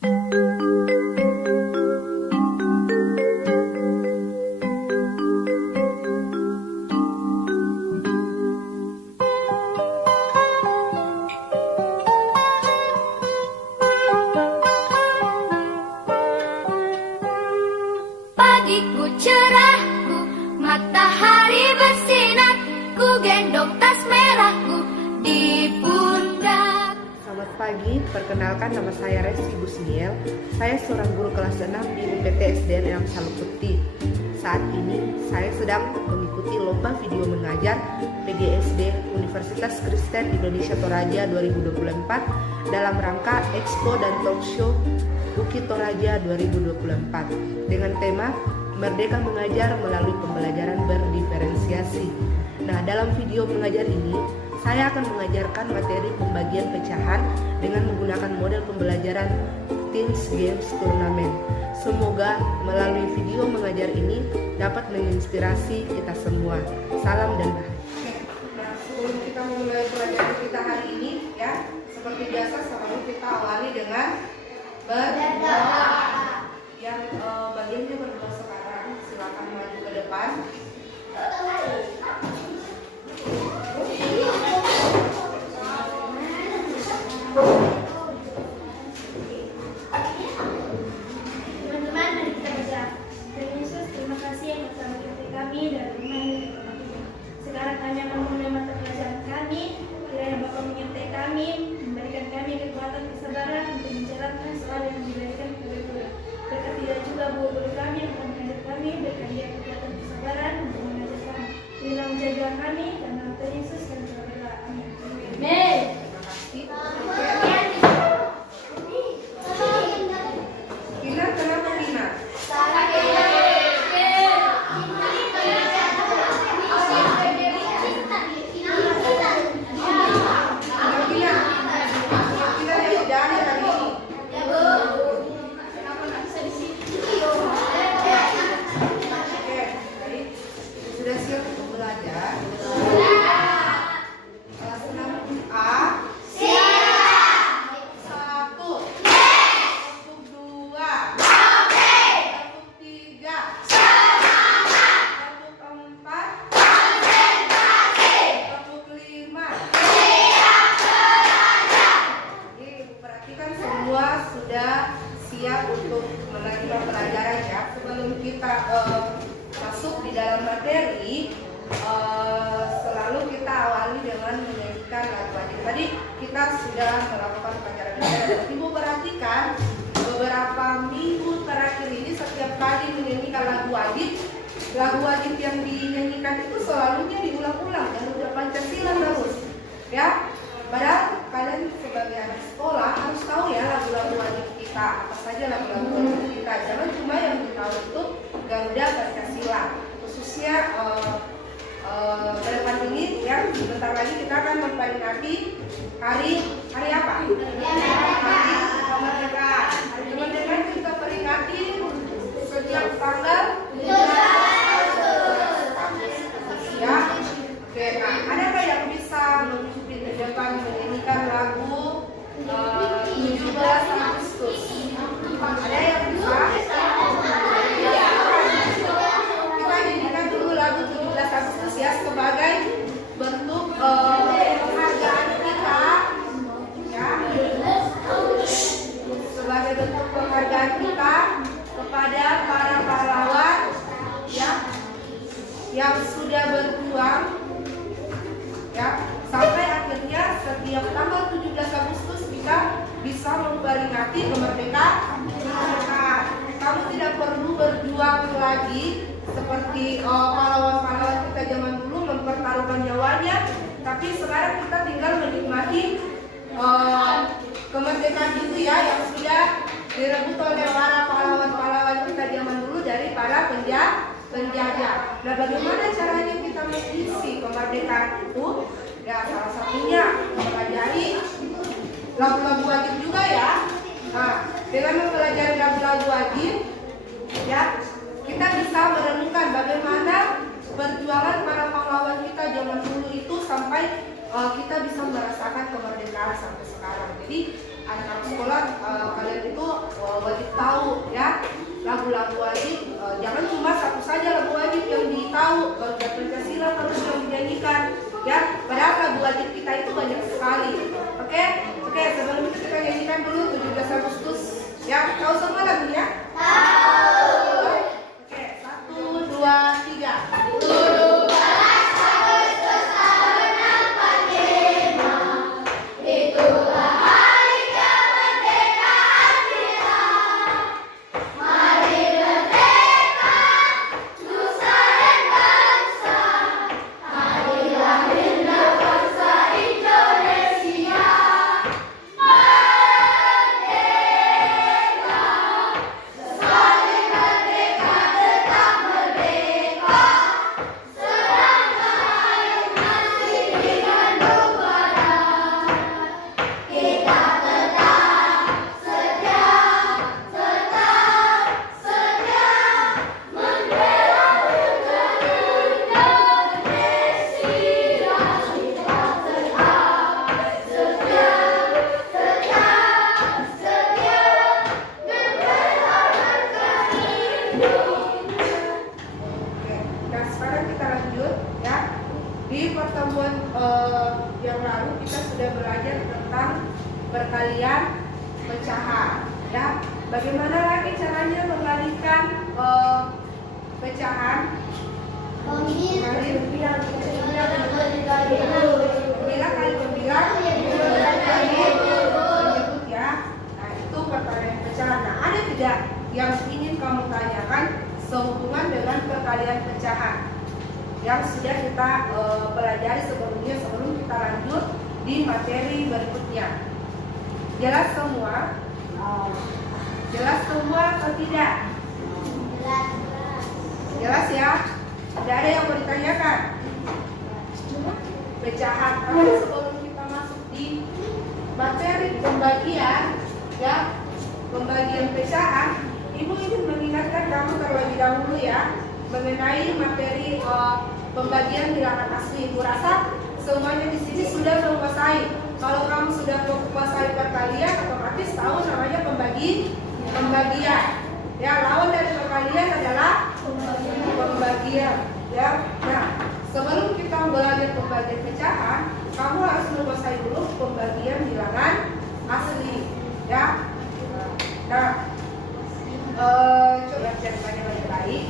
Pagiku cerahku, matahari bersinar, ku gendong tas merahku di pundak. Selamat pagi, perkenalkan nama saya Resi Busniel. Saya seorang guru kelas 6 di UPT SDN Salupeti. Saat ini saya sedang mengikuti lomba video mengajar PGSD Universitas Kristen Indonesia Toraja 2024 dalam rangka Expo dan Talk Show UKI Toraja 2024 dengan tema Merdeka Mengajar Melalui Pembelajaran Berdiferensiasi. Nah, dalam video mengajar ini saya akan mengajarkan materi pembagian pecahan dengan menggunakan model pembelajaran Teams Games Turnamen. Semoga melalui video mengajar ini dapat menginspirasi kita semua. Salam dan bahagia. Nah, sebelum kita memulai pelajaran kita hari ini, ya, seperti biasa selalu kita awali dengan berdoa. Yang bagiannya berdoa sekarang, silakan maju ke depan. Teman-teman, mari kita baca. Tuhan Yesus, terima kasih yang telah mengerti kami dan firman-Mu. Sekarang kami akan memulai mata pelajaran kami. Kiranya Bapa menyertai kami, memberikan kami kekuatan kesabaran untuk menjalankan soal yang diberikan kepada guru. Berkati juga guru kami yang akan mengajar kami, berikan dia kekuatan kesabaran untuk mengajar kami. Berilah menjaga kami dan nama Tuhan Yesus dan telah berdoa. Amin. Amin. Kina, kenapa Kina? Sudah siap untuk belajar? Kelas 6A. Siap. 1. Untuk 2. Oke. Untuk 3. Semangat. Untuk 4. Konsentrasi. Untuk 5. Siap belajar. Jadi perhatikan semua sudah siap untuk menerima pelajaran ya. Sebelum kita masuk di dalam materi, selalu kita awali dengan menyanyikan lagu wajib. Tadi kita sudah melakukan pelajaran dan Ibu perhatikan beberapa minggu terakhir ini setiap kali menyanyikan lagu wajib yang dinyanyikan itu selalunya diulang-ulang dan udah Pancasila terus, ya. Padahal kalian sebagai anak sekolah harus tahu ya lagu-lagu wajib kita, apa saja lagu-lagu wajib kita. Jangan cuma yang ditahu itu Garuda Pancasila. Khususnya ke depan ini ya, sebentar lagi kita akan memperingati hari apa? Hari kemerdekaan. Hari kemerdekaan kita peringati setiap tanggal 17 Agustus ya. Oke, nah adakah yang bisa mengikuti di depan menyanyikan lagu 17 Agustus? Ada yang bisa? Kita nyanyikan dulu lagu 17 Agustus ya sebagai bentuk penghargaan kita ya. Sebagai bentuk penghargaan kita kepada para pahlawan ya yang sudah berjuang ya sampai akhirnya setiap tanggal 17 Agustus kita bisa memperingati kemerdekaan. Kamu tidak perlu berjuang lagi seperti pahlawan-pahlawan kita zaman dulu mempertaruhkan nyawanya, tapi sekarang kita tinggal menikmati kemerdekaan itu ya yang sudah direbut oleh para pahlawan-pahlawan kita zaman dulu dari para penjajah. Nah, bagaimana caranya kita mengisi kemerdekaan itu? Ya, salah satunya mempelajari lagu-lagu wajib juga ya. Nah, dengan mempelajari lagu-lagu wajib, ya kita bisa merenungkan bagaimana perjuangan para pahlawan kita zaman dulu itu sampai kita bisa merasakan kemerdekaan sampai sekarang. Jadi anak-anak sekolah kalian itu wajib tahu ya. Lagu-lagu wajib, jangan cuma satu saja lagu wajib yang ditahu. Kalau Pancasila terus yang dinyanyikan ya. Padahal lagu wajib kita itu banyak sekali. Oke, sebelum itu kita nyanyikan dulu 17 Agustus ya. Tahu semua lagunya? Tahu. Oke, 1, 2, 3. Di pertemuan yang lalu kita sudah belajar tentang perkalian pecahan ya. Bagaimana lagi caranya mengalihkan pecahan? Pembilang kali pembilang menyebut ya. Nah itu perkalian pecahan. Nah ada tidak yang ingin kamu tanyakan sehubungan dengan perkalian pecahan yang sudah kita pelajari sebelumnya sebelum kita lanjut di materi berikutnya? Jelas semua? Jelas semua atau tidak? Jelas ya? Tidak ada yang mau ditanyakan? Pecahan. Tapi sebelum kita masuk di materi pembagian ya, pembagian pecahan, Ibu ingin mengingatkan kamu terlebih dahulu ya mengenai materi pembagian bilangan asli. Ibu rasa semuanya di sini sudah menguasai. Kalau kamu sudah menguasai perkalian, otomatis tahu namanya pembagian. Ya, lawan dari perkalian adalah pembagian. Ya, nah sebelum kita belajar pembagian pecahan, kamu harus menguasai dulu pembagian bilangan asli. Ya, nah coba ceritanya baik-baik.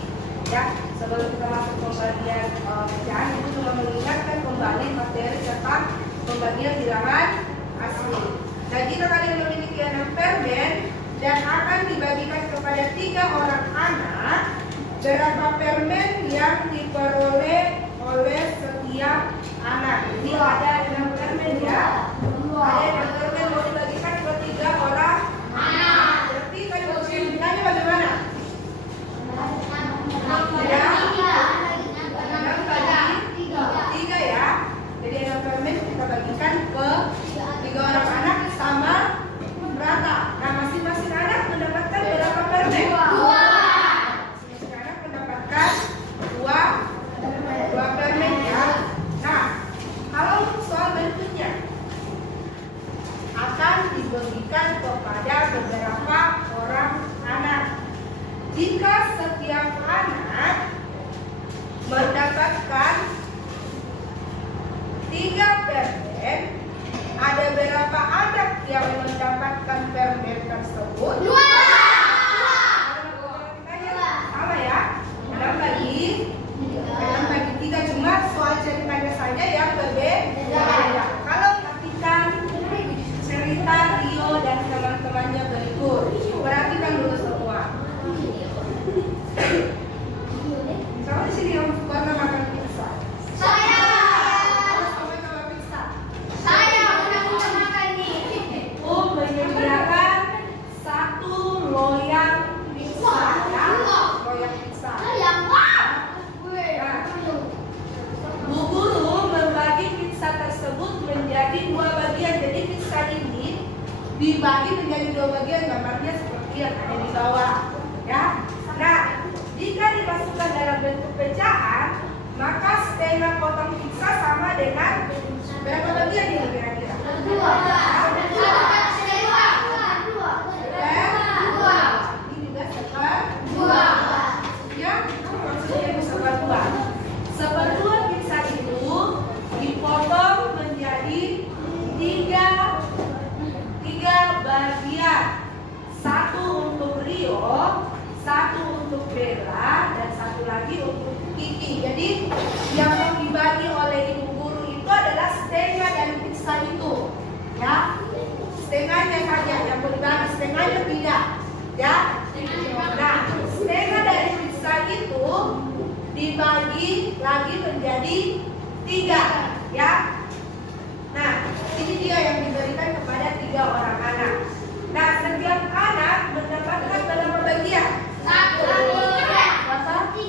Ya, sebelum kita masuk pembagian pecahan, itu cuma mengingatkan kembali materi tentang pembagian bilangan asli. Nah, jika kalian memiliki 6 permen dan akan dibagikan kepada 3 orang anak, berapa permen yang diperoleh oleh setiap anak? Jadi ada 6 permen ya. Ada 6 permen mau dibagikan ke 3 orang anak. Berarti kan bilangnya bagaimana? Ya, 6 bagi 3 ya. Jadi 6 permen kita bagikan ke 3 orang anak sama rata. Nah, masing-masing anak mendapatkan berapa permen? 2. Masing-masing anak mendapatkan 2 permen ya. Nah, kalau soal berikutnya akan dibagikan kepada beberapa orang anak. Jika setiap anak mendapatkan 3 permen, ada berapa anak yang mendapatkan permen tersebut? 2. Sama ya, 6 bagi 3, cuma soal ceritanya saja yang berbeda. Kalau perhatikan cerita Rio dan teman-temannya berikut, perhatikan dulu semua. Siapa di sini yang pernah makan pizza? Saya. Sama sama pizza. Saya udah makan nih. Menyediakan 1 loyang pizza ya. Loyang pizza. Bu guru membagi pizza tersebut menjadi 2 bagian. Jadi pizza ini dibagi menjadi 2 bagian, gambarnya seperti yang ada di bawah ya. Nah, jika dimasukkan dalam bentuk pecahan, maka setengah potong pizza sama dengan berapa bagian ini kira-kira? 2. Bella dan satu lagi untuk Kiki. Jadi yang mau dibagi oleh ibu guru itu adalah setengah dari pizza itu, ya. Setengahnya saja yang mau dibagi, setengahnya tidak, ya. Nah, setengah dari pizza itu dibagi lagi menjadi 3, ya. Nah, ini dia yang diberikan kepada 3 orang anak. Nah, setiap anak mendapatkan berapa bagian? 1, 2, 3.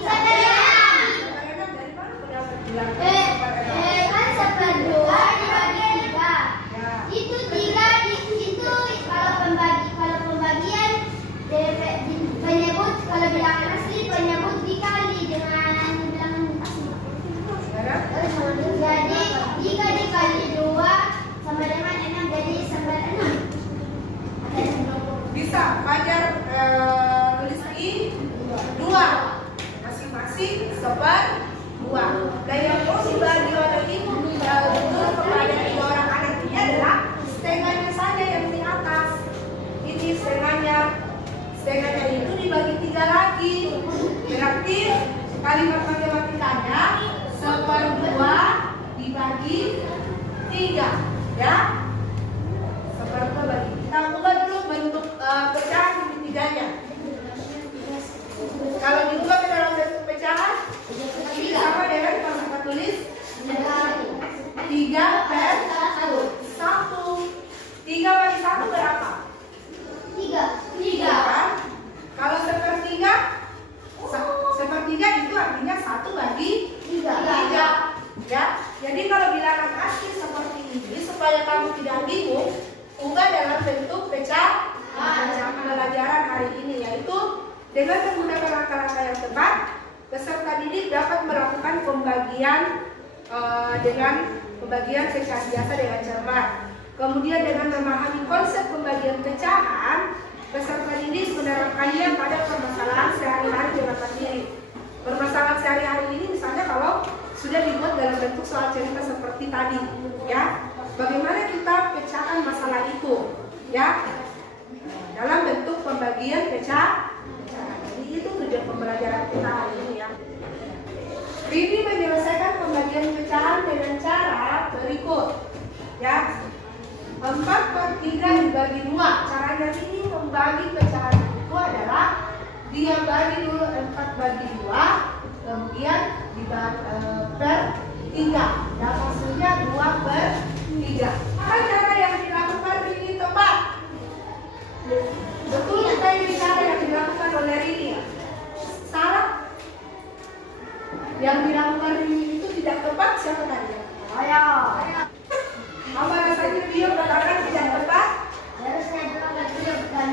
Dari mana pendapat bilang? Kan 1/2 dibagi 3. Ya. Itu 3 itu kalau pembagian penyebut, kalau bilangan asli penyebut dikali dengan bilangan asli. Sekarang? Jadi 3 dikali 2 sama dengan 6, jadi 96. Bisa Fajar Rizky 2 masing-masing 1/2. Dan yang mau dibagi oleh ibu guru kepada 3 orang anak ini adalah setengahnya saja yang di atas. Ini setengahnya itu dibagi 3 lagi. Berarti kalimat matematikanya 1/2 dibagi 3, ya. 1/2 bagi. Kita ubah dulu bentuk pecahan segitiganya. Kalau diubah ke dalam bentuk pecahan, sama dengan kalau kita tulis 3/1. 3 bagi 1 berapa? 3 kan? Kalau 1/3, 1/3 itu artinya 1 bagi 3. Ya. Jadi kalau bilangan asli seperti ini, supaya kamu tidak bingung, ubah dalam bentuk pecahan pembelajaran hari ini, yaitu dengan menggunakan langkah-langkah yang tepat, peserta didik dapat melakukan pembagian dengan pembagian pecahan biasa dengan cermat. Kemudian dengan memahami konsep pembagian pecahan, peserta didik menerapkannya pada permasalahan sehari-hari dengan mandiri. Permasalahan sehari-hari ini misalnya kalau sudah dibuat dalam bentuk soal cerita seperti tadi, ya. Bagaimana kita pecahkan masalah itu, ya, dalam bentuk pembagian pecahan. Jadi itu tujuan pembelajaran kita hari ini, ya. Rini menyelesaikan pembagian pecahan dengan cara berikut, ya. 4/3 dibagi 2. Caranya Rini membagi pecahan itu adalah dia bagi dulu 4/2, kemudian dibagi per 3, dan hasilnya 2/3. Kan cara yang dilakukan Rini tepat. Betul kita ini cara yang dilakukan oleh Rini. Salah? Yang dilakukan Rini itu tidak tepat, siapa tadi? Apa rasanya dia katakan tidak tepat? Harusnya 2/3 bukan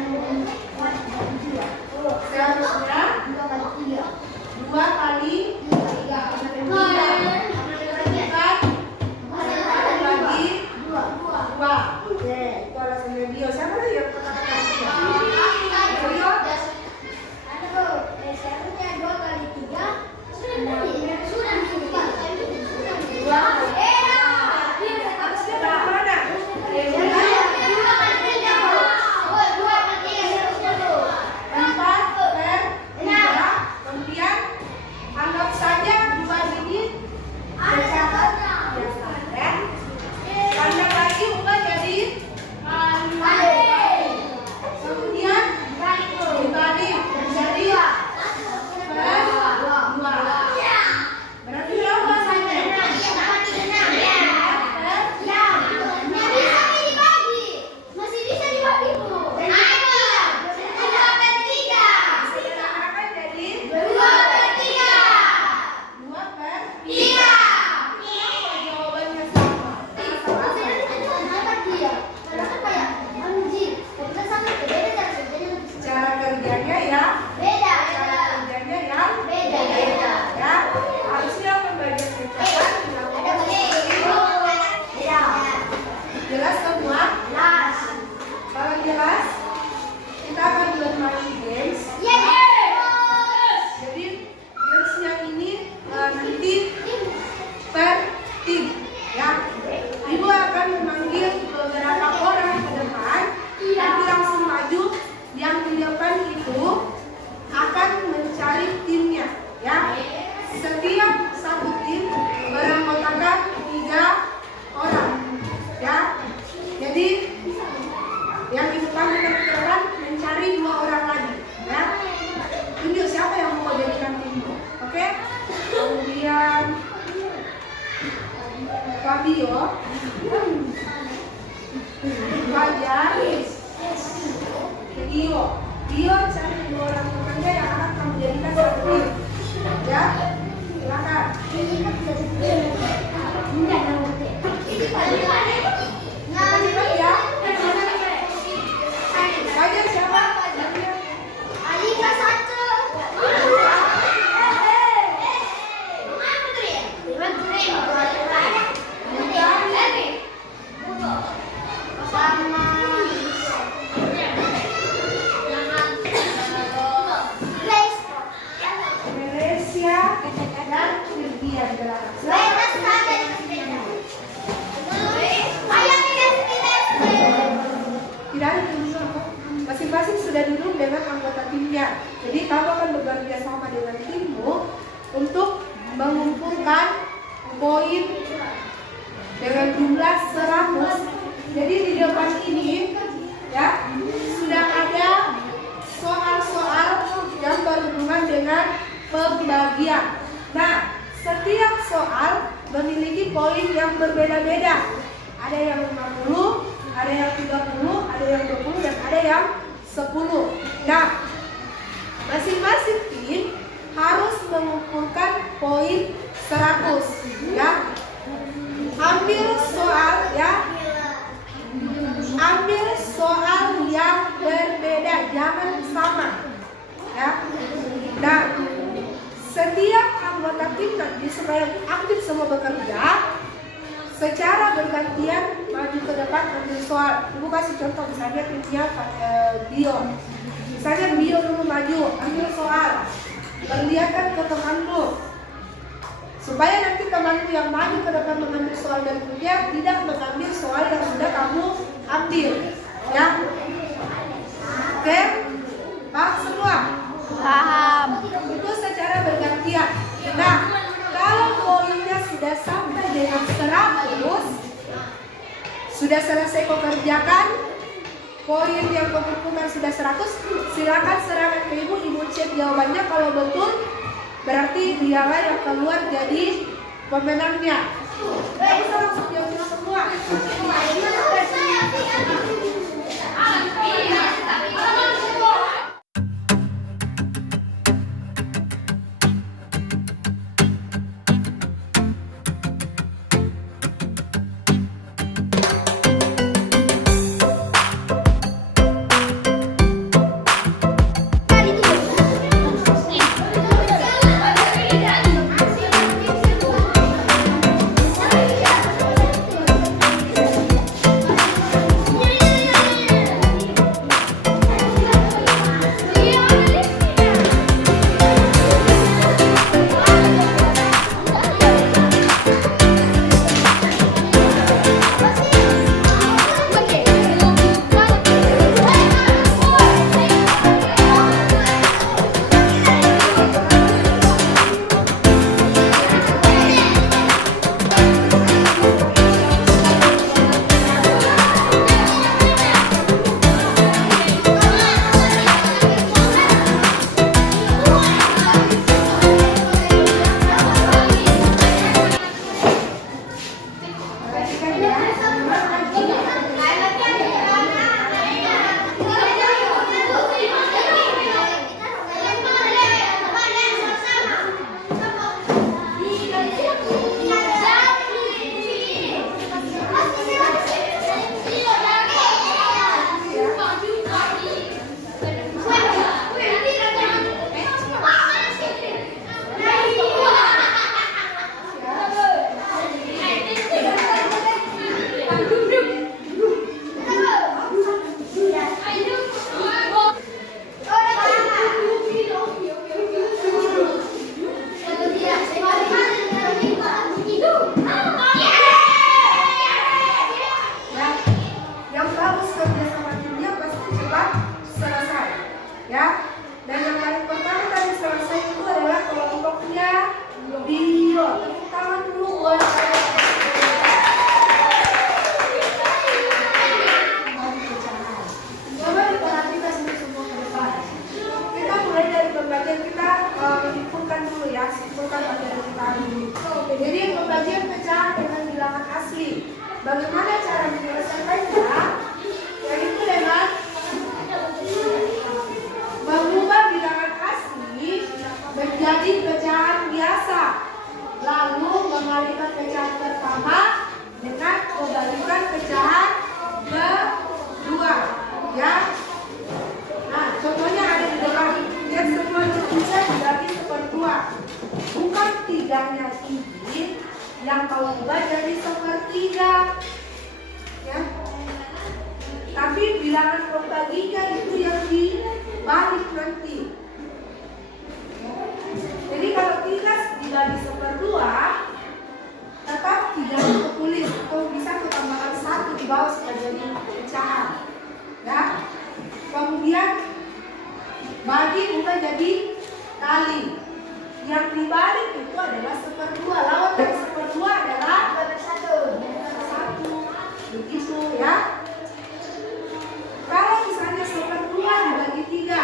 4/2. Seharusnya 2/3. 2 kali 3 bagi 2. Oke, itu alasannya dia. Siapa lagi yang katakan? Seharusnya 2 kali 3. Harusnya bagaimana? setiap satu tim beranggotakan 3 orang. Ya. Jadi yang ibu kamu perkirakan mencari 2 orang lagi. Ya. Tunjuk siapa yang mau jadikan timmu. Oke? Kemudian Fabio, Fajar, Dio cari 2 orang pekerja yang akan kamu jadikan satu tim. Ya, silakan. Cepat ya. Fajar siapa? Alika 1. Malaysia dan Virgia di belakang. Tidak ada tulisan apa. Masing-masing sudah duduk dengan anggota timnya. Jadi kamu akan bekerja sama dengan timmu untuk mengumpulkan poin dengan jumlah 100. Jadi di depan ini ya sudah ada soal-soal yang berhubungan dengan pembagian. Nah, setiap soal memiliki poin yang berbeda-beda. Ada yang 50, ada yang 30, ada yang 20, dan ada yang 10. Nah, masing-masing tim harus mengumpulkan poin 100. Ya. Ambil soal ya. Ambil soal yang berbeda, jangan sama. Ya. Nah, setiap anggota tim nanti supaya aktif semua bekerja, secara bergantian maju ke depan ambil soal. Ibu kasih contoh misalnya timnya Bio. Misalnya Bio dulu maju, ambil soal. Perlihatkan ke temanmu. Supaya nanti temanmu yang maju ke depan mengambil soal berikutnya tidak mengambil soal yang sudah kamu ambil. Ya. Oke? Paham semua? Paham. Itu secara bergantian. Nah, kalau poinnya sudah sampai dengan 100, sudah selesai kau kerjakan, poin yang kau kumpulkan sudah 100, silakan serahkan ke ibu. Ibu cek jawabannya, kalau betul berarti dialah yang keluar jadi pemenangnya. Bisa langsung jawab semua. Dio. Tepuk tangan dulu buat coba diperhatikan dulu semua ke depan. Kita mulai dari pembagian kita menyimpulkan dulu ya, simpulkan materi kita hari ini. Jadi pembagian pecahan dengan bilangan asli. Bagaimana cara menyelesaikannya? Yaitu dengan mengubah bilangan asli menjadi pecahan biasa. Lalu mengalihkan pecahan pertama dengan membalikan pecahan kedua. Ya. Nah, contohnya ada di depan. Yang semuanya bisa dibagi seperdua. Bukan tiganya ini yang kau ubah jadi sepertiga. Ya. Tapi bilangan pembaginya itu yang dibalik nanti. Jadi kalau 3 dibagi seperdua, tetap 3 tertulis. Atau bisa tambahkan 1 di bawah supaya jadi pecahan. Ya. Kemudian bagi ubah jadi kali. Yang dibalik itu adalah seperdua. Lawan dari seperdua adalah 1. Begitu ya. Kalau misalnya seperdua dibagi 3,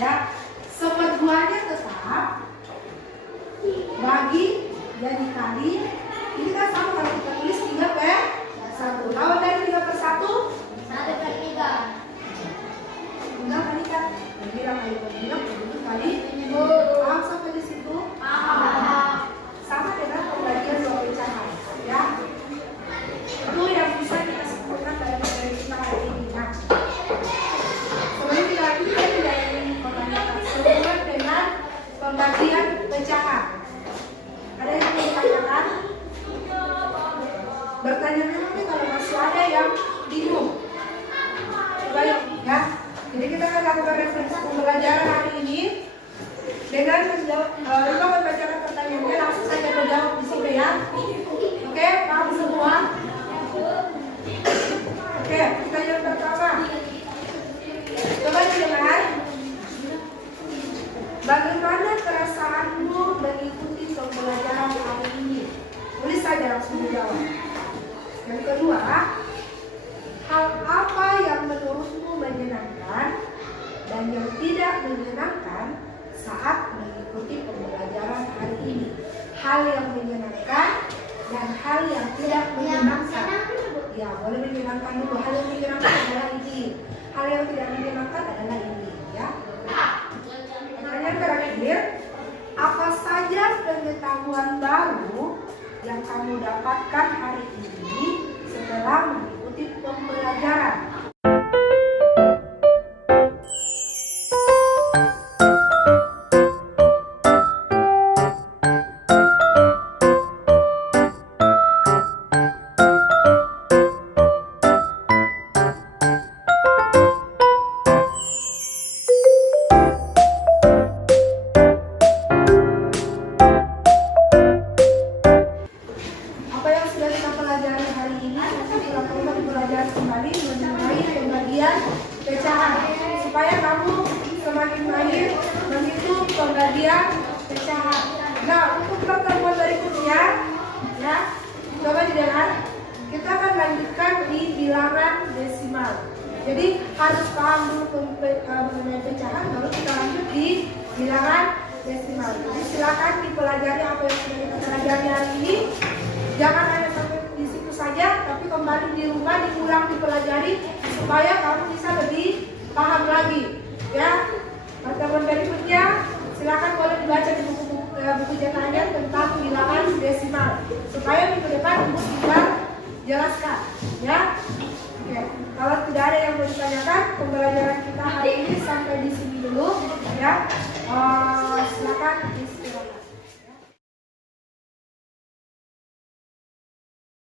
ya, seperduanya tetap bagi jadi kali. Ini kan sama kalau kita tulis 3/1. Lawan dari 3/1 1/3. enggak kali kan? Bilang kali. Paham sampai di situ? Sama dengan pembagian dua pecahan, ya. Itu yang bisa kita sebutkan dalam materi kita hari ini. Nah, sebelum kita lanjut, saya tidak ingin menanyakan sehubungan dengan pembagian pecahan. Ada yang ingin ditanyakan? Bertanya nanti kalau masih ada yang bingung. Coba yuk, ya. Jadi kita akan lakukan referensi pembelajaran hari ini dengan menjawab, membacakan pertanyaannya langsung saja menjawab di sini ya. Oke, paham semua? Oke, pertanyaan pertama. Coba dengar. Bagaimana perasaanmu mengikuti pembelajaran hari ini? Tulis saja langsung dijawab. Yang kedua, hal apa yang menurutmu menyenangkan dan yang tidak menyenangkan saat mengikuti pembelajaran hari ini? Hal yang menyenangkan dan hal yang tidak menyenangkan. Ya, boleh menyenangkan dulu. Hal yang menyenangkan adalah ini. Hal yang tidak menyenangkan adalah ini. Ya. Pertanyaan terakhir, apa saja pengetahuan baru yang kamu dapatkan hari ini setelah mengikuti pembelajaran? Apa yang sudah kita pelajari hari ini kita coba dipelajari kembali mengenai pembagian pecahan supaya kamu semakin mahir menghitung pembagian pecahan. Nah, untuk pertemuan berikutnya, ya, coba didengar. Kita akan lanjutkan di bilangan desimal. Jadi harus paham dulu mengenai pecahan, baru kita lanjut di bilangan desimal. Jadi silakan dipelajari apa yang sudah kita pelajari hari ini. Jangan hanya sampai di situ saja, tapi kembali di rumah diulang dipelajari supaya kamu bisa lebih paham lagi. Ya, pertemuan berikutnya silakan boleh dibaca di buku cetakannya tentang bilangan desimal supaya minggu depan ibu bisa jelaskan. Ya, oke. Kalau tidak ada yang mau ditanyakan, pembelajaran kita hari ini sampai di sini dulu. Ya, silakan.